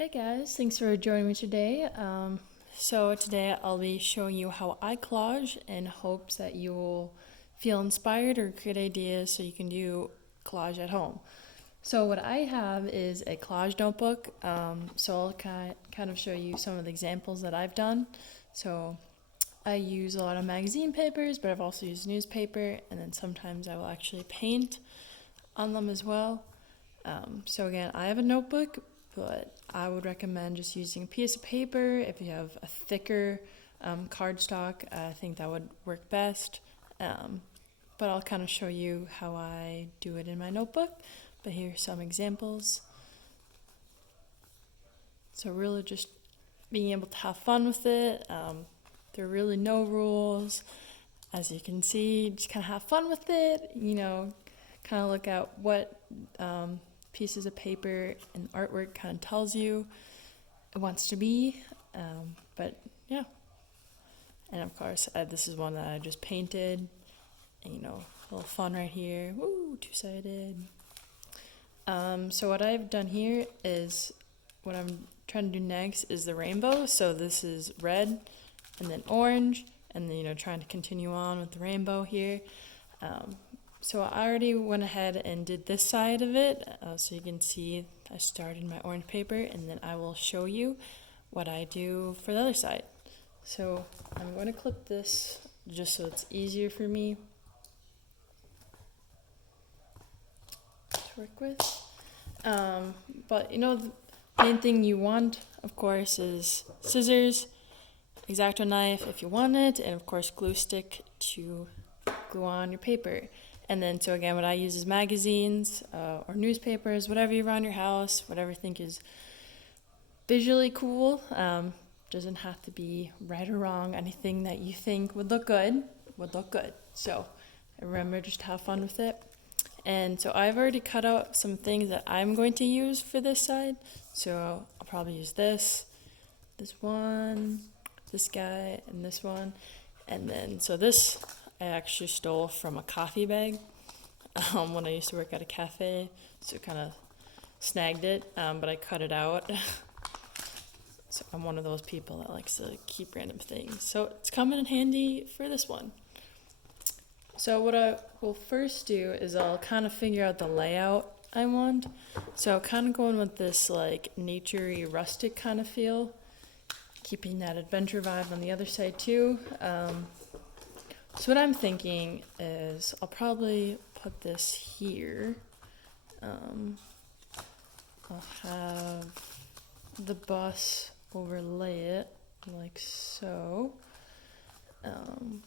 Hey guys, thanks for joining me today. So today I'll be showing you how I collage in hopes that you'll feel inspired or create ideas so you can do collage at home. So what I have is a collage notebook. So I'll kind of show you some of the examples that I've done. So I use a lot of magazine papers, but I've also used newspaper, and then sometimes I will actually paint on them as well. So again, I have a notebook, but I would recommend just using a piece of paper. If you have a thicker cardstock, I think that would work best. But I'll kind of show you how I do it in my notebook. But here's some examples. So really just being able to have fun with it. There are really no rules. As you can see, just kind of have fun with it, kind of look at what pieces of paper and artwork kind of tells you it wants to be. But yeah, and of course this is one that I just painted, and, a little fun right here. Woo, two-sided. So what I've done here is, what I'm trying to do next is the rainbow. So this is red and then orange, and then trying to continue on with the rainbow here. So I already went ahead and did this side of it, so you can see I started my orange paper, and then I will show you what I do for the other side. So I'm going to clip this just so it's easier for me to work with. But the main thing you want, of course, is scissors, X-Acto knife if you want it, and of course glue stick to glue on your paper. And then, so again, what I use is magazines or newspapers, whatever you have around your house, whatever you think is visually cool. Doesn't have to be right or wrong. Anything that you think would look good would look good. So remember, just have fun with it. And so I've already cut out some things that I'm going to use for this side. So I'll probably use this one, this guy, and this one. And then, so this I actually stole from a coffee bag when I used to work at a cafe, so kind of snagged it, but I cut it out. So I'm one of those people that likes to keep random things. So it's coming in handy for this one. So what I will first do is I'll kind of figure out the layout I want. So kind of going with this like nature-y, rustic kind of feel, keeping that adventure vibe on the other side too. So what I'm thinking is I'll probably put this here. I'll have the bus overlay it like so. And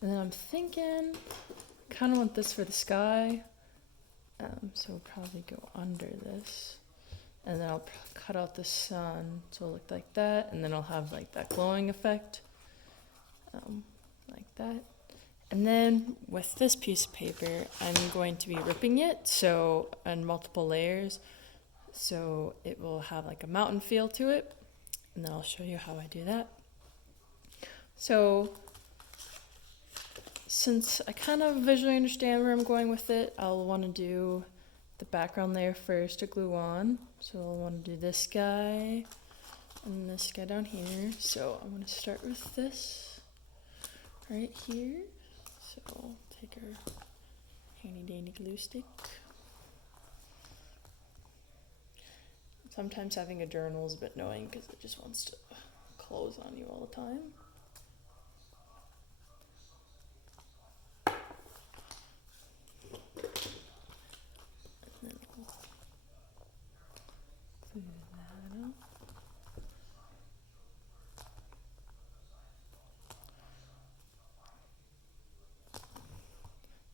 then I'm thinking, kind of want this for the sky. So we'll probably go under this. And then I'll cut out the sun, so it'll look like that. And then I'll have like that glowing effect. Like that. And then with this piece of paper, I'm going to be ripping it, so in multiple layers, so it will have like a mountain feel to it, and then I'll show you how I do that. So since I kind of visually understand where I'm going with it, I'll want to do the background layer first to glue on. So I'll want to do this guy and this guy down here. So I'm going to start with this right here. So take our handy dandy glue stick. Sometimes having a journal is a bit annoying because it just wants to close on you all the time. And then I'll glue that up.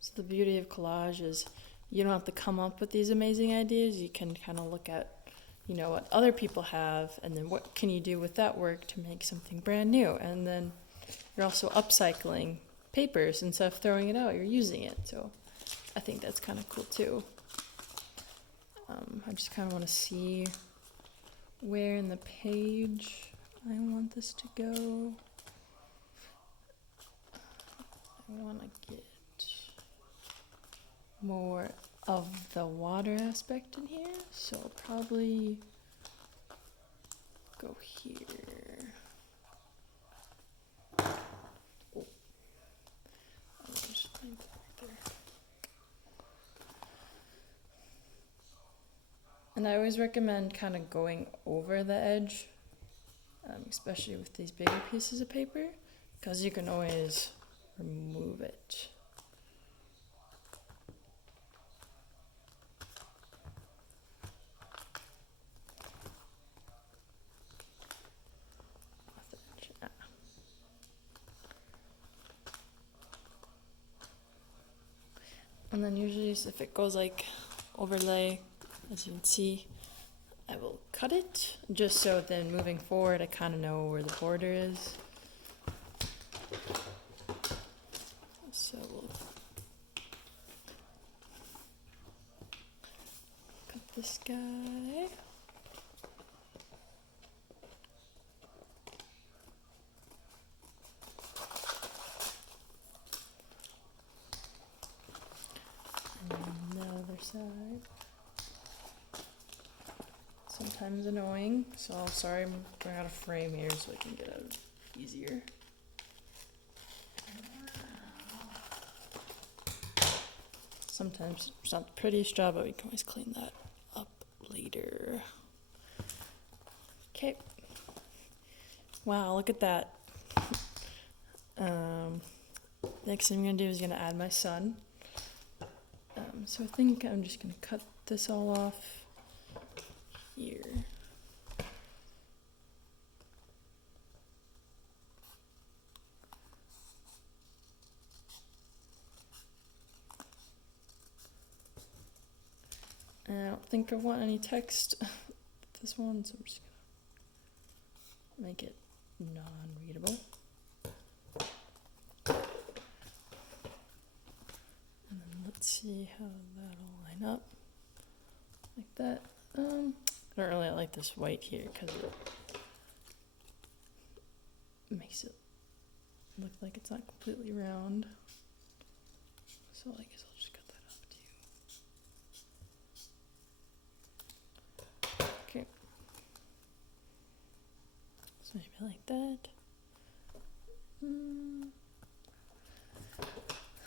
So the beauty of collage is you don't have to come up with these amazing ideas. You can kind of look at, what other people have, and then what can you do with that work to make something brand new. And then you're also upcycling papers. Instead of throwing it out, you're using it. So I think that's kind of cool too. I just kind of want to see where in the page I want this to go. I want to get more of the water aspect in here, so I'll probably go here. Oh. I'll just find that right there. And I always recommend kind of going over the edge, especially with these bigger pieces of paper, because you can always remove it. And then usually if it goes like overlay, as you can see, I will cut it just so then moving forward I kind of know where the border is. So we'll cut this guy. And the other side. Sometimes annoying, so sorry I'm going out of frame here so I can get out easier. Sometimes it's not the prettiest job, but we can always clean that up later. Okay. Wow, look at that. Next thing I'm gonna do is gonna add my sun. So I think I'm just gonna cut this all off here. And I don't think I want any text this one, so I'm just gonna make it non-readable. And then let's see how that'll line up. Like that. I don't really like this white here because it makes it look like it's not completely round. So I guess I'll just cut that off too. Okay. So maybe like that.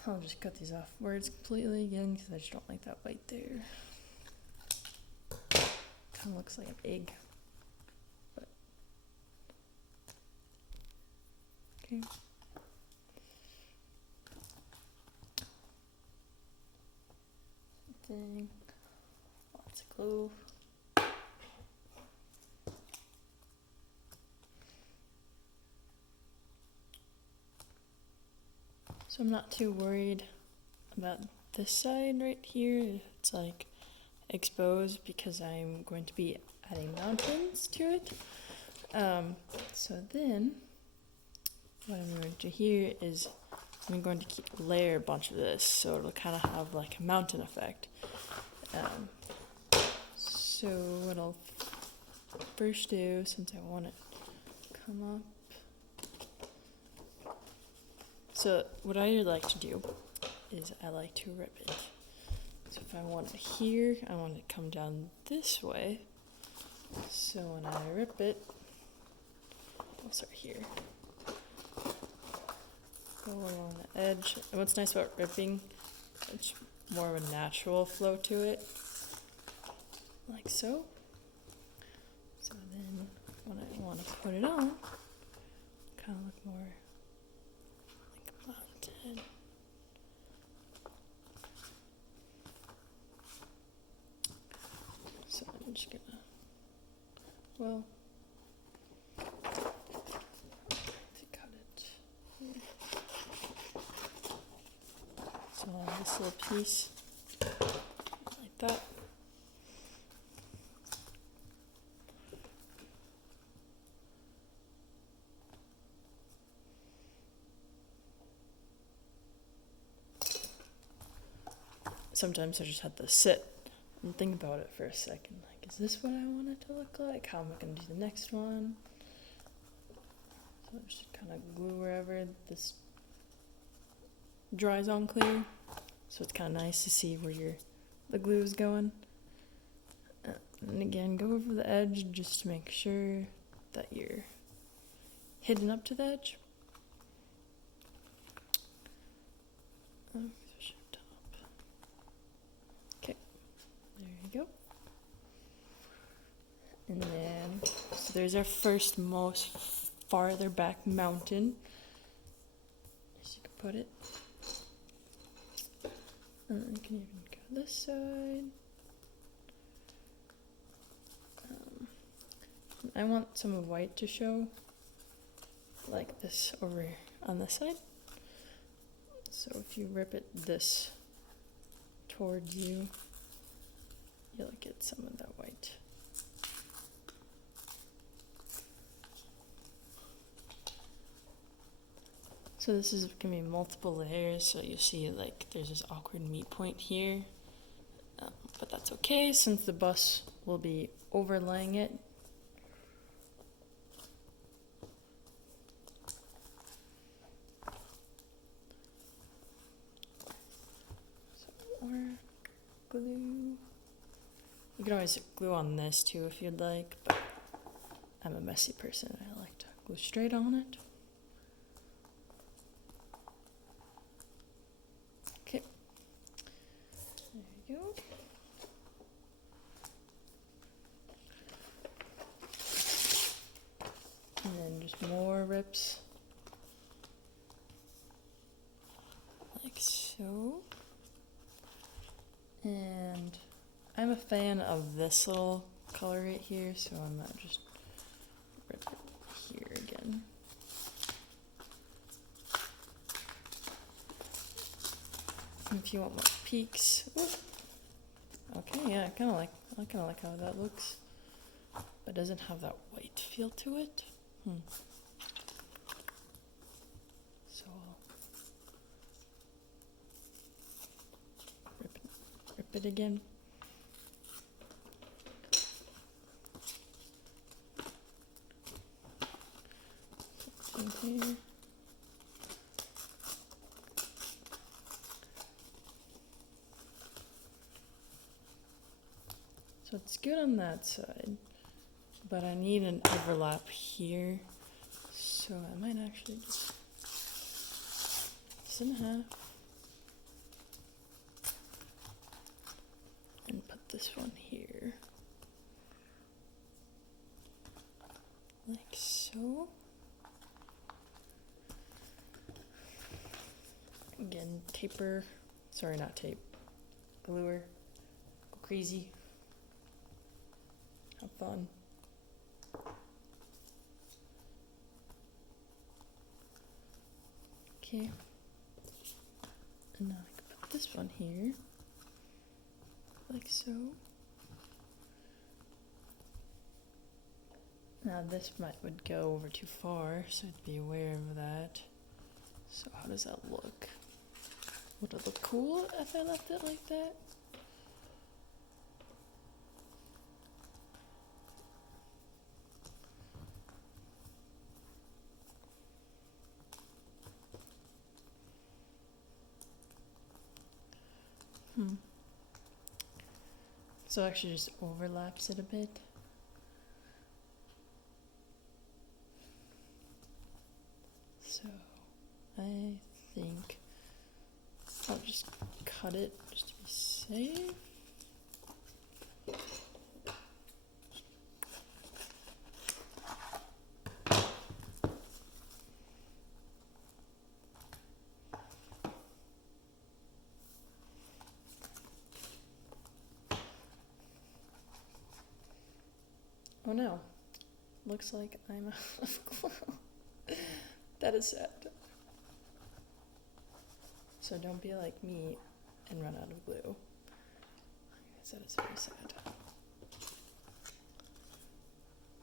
I'll just cut these off words completely again because I just don't like that white there. Kind of looks like an egg. But okay. Thing. Lots of glue. So I'm not too worried about this side right here. It's like exposed because I'm going to be adding mountains to it. So then what I'm going to do here is I'm going to layer a bunch of this so it'll kind of have like a mountain effect. So what I'll first do, since I want it to come up, so what I like to do is I like to rip it. So if I want it here, I want it to come down this way. So when I rip it, I'll start here. Go along the edge. And what's nice about ripping, it's more of a natural flow to it. Like so. So then when I want to put it on, kind of look more like a mountain. So I'm just gonna, well, to cut it here. So I'll have this little piece like that. Sometimes I just have to sit and think about it for a second. Like, is this what I want it to look like? How am I going to do the next one? So I just kind of glue wherever this dries on clear. So it's kind of nice to see where the glue is going. And again, go over the edge just to make sure that you're hidden up to the edge. Okay, there you go. And then, so there's our first most farther back mountain, as you can put it. And then you can even go this side. I want some white to show, like this over on this side. So if you rip it this towards you, you'll get some of that white. So this is gonna be multiple layers, so you see like there's this awkward meet point here, but that's okay since the bus will be overlaying it. So, or glue. You can always glue on this too if you'd like, but I'm a messy person. I like to glue straight on it. Okay. There you go. And then just more rips. Like so. And I'm a fan of this little color right here, so I'm not just rip it here again. And if you want more peaks, ooh. Okay, yeah, I kind of like how that looks, but it doesn't have that white feel to it. So I'll rip it again. Here. So it's good on that side, but I need an overlap here, so I might actually just this in half and put this one here, like so. Again, not tape, gluer, go crazy, have fun. Okay, and now I can put this one here, like so. Now this would go over too far, so I'd be aware of that. So how does that look? Would it look cool if I left it like that? So it actually just overlaps it a bit. So I think I'll just cut it just to be safe. Oh no, looks like I'm out of glue. That is sad. So don't be like me and run out of glue. That is very sad.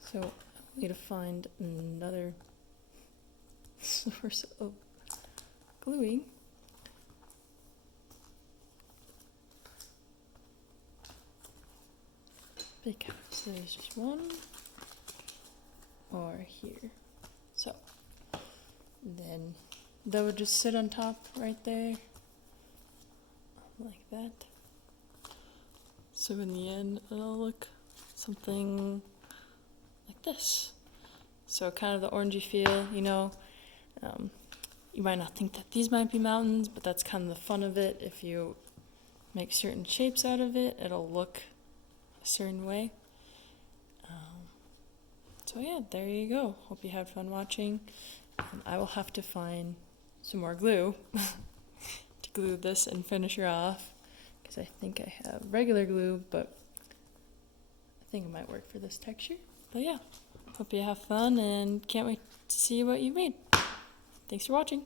So I need to find another source of gluing. Because there's just one or here. So then that would just sit on top right there, like that. So in the end, it'll look something like this. So kind of the orangey feel, you know. You might not think that these might be mountains, but that's kind of the fun of it. If you make certain shapes out of it, it'll look a certain way. So yeah, there you go. Hope you had fun watching. I will have to find some more glue to glue this and finish her off, because I think I have regular glue, but I think it might work for this texture. But yeah, hope you have fun and can't wait to see what you made. Thanks for watching.